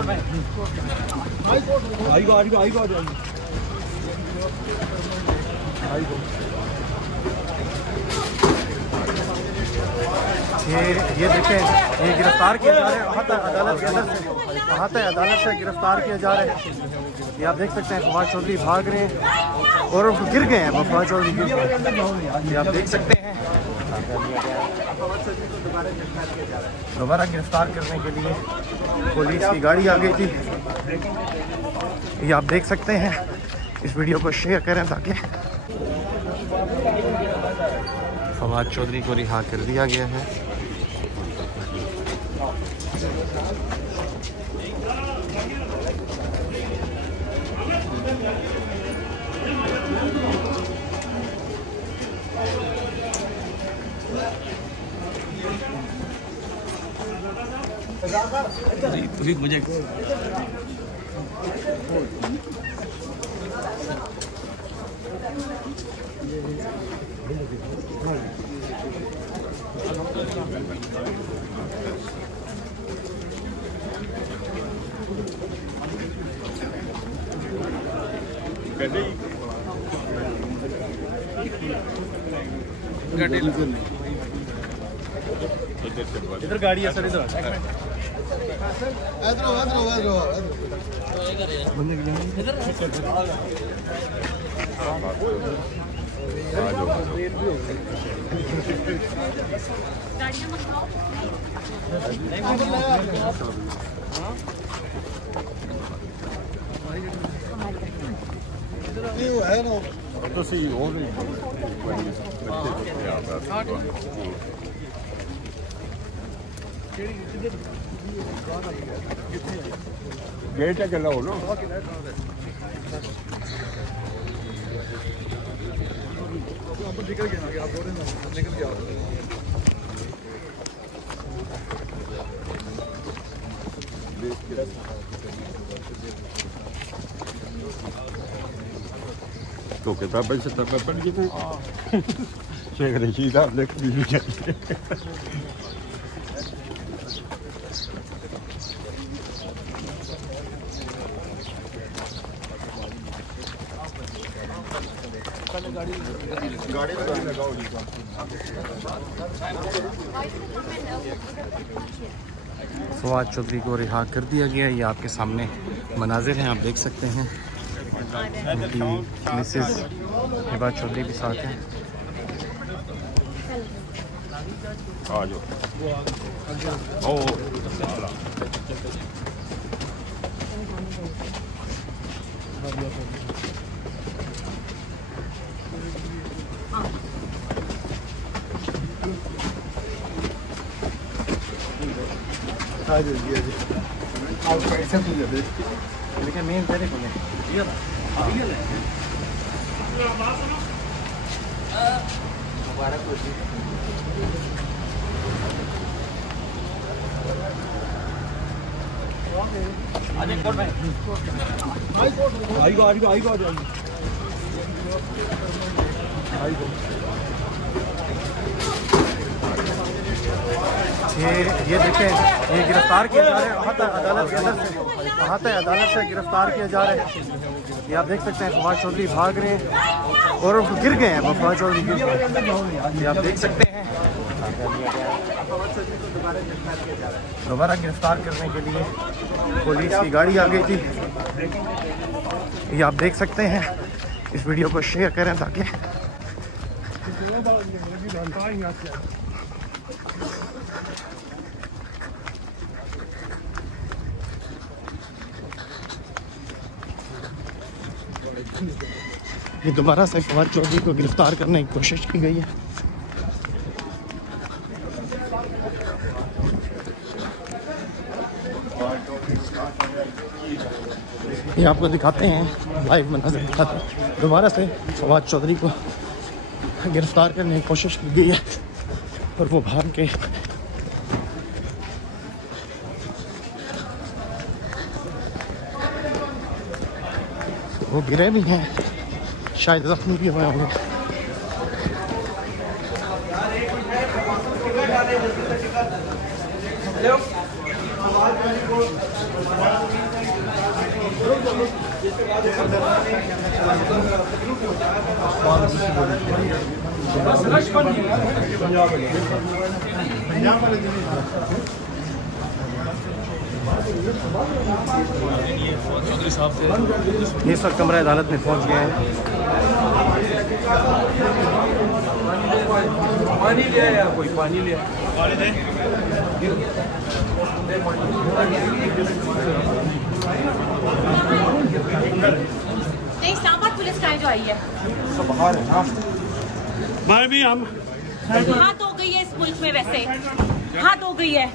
ये देखें, ये गिरफ्तार किया जा रहा है, अदालत के अंदर से अदालत से गिरफ्तार किया जा रहा है। ये आप देख सकते हैं फवाद चौधरी भाग रहे हैं और गिर गए हैं, फवाद चौधरी गिर गए। ये आप देख सकते हैं दोबारा गिरफ्तार करने के लिए पुलिस की गाड़ी आ गई थी। ये आप देख सकते हैं, इस वीडियो को शेयर करें ताकि फवाद चौधरी को रिहा कर दिया गया है। मुझे इधर गाड़ी है सर, इधर तो सही हो रही गेट है गला हो ना निकल गया ना, आप बोल रहे हैं निकल गया। तो किताबें से तब पढ़ गए थे शेख रशीद आप लिख दीजिए। फवाद चौधरी को रिहा कर दिया गया। ये आपके सामने मनाजिर हैं, आप देख सकते हैं। उनकी मिसेस फवाद चौधरी भी साथ हैं। लेकिन मेन तेरे को ये देखें, ये गिरफ्तार किया जा रहा है, अदालत के अंदर से अदालत से गिरफ्तार किया जा रहा है। ये आप देख सकते हैं फवाद चौधरी भाग रहे हैं और गिर गए हैं, फवाद चौधरी गिर गए। ये आप देख सकते हैं दोबारा गिरफ्तार करने के लिए पुलिस की गाड़ी आ गई थी। ये आप देख सकते हैं, इस वीडियो को शेयर करें ताकि ये दोबारा से फवाद चौधरी को गिरफ्तार करने की कोशिश की गई है। ये आपको दिखाते हैं, लाइव मंजर दिखाते हैं। दोबारा से फवाद चौधरी को गिरफ्तार करने की कोशिश की गई है और वो भाग के वो गिरे भी हैं, शायद जख्मी भी हुए होंगे। हेलो इस वक्त कमरा अदालत में पहुंच गए हैं। पानी ले आया, कोई पानी ले आया। नहीं, इस्लामाबाद पुलिस का जो आई है मैं भी हम हाथ हो गई है इस मुल्क में, वैसे हाथ हो गई है।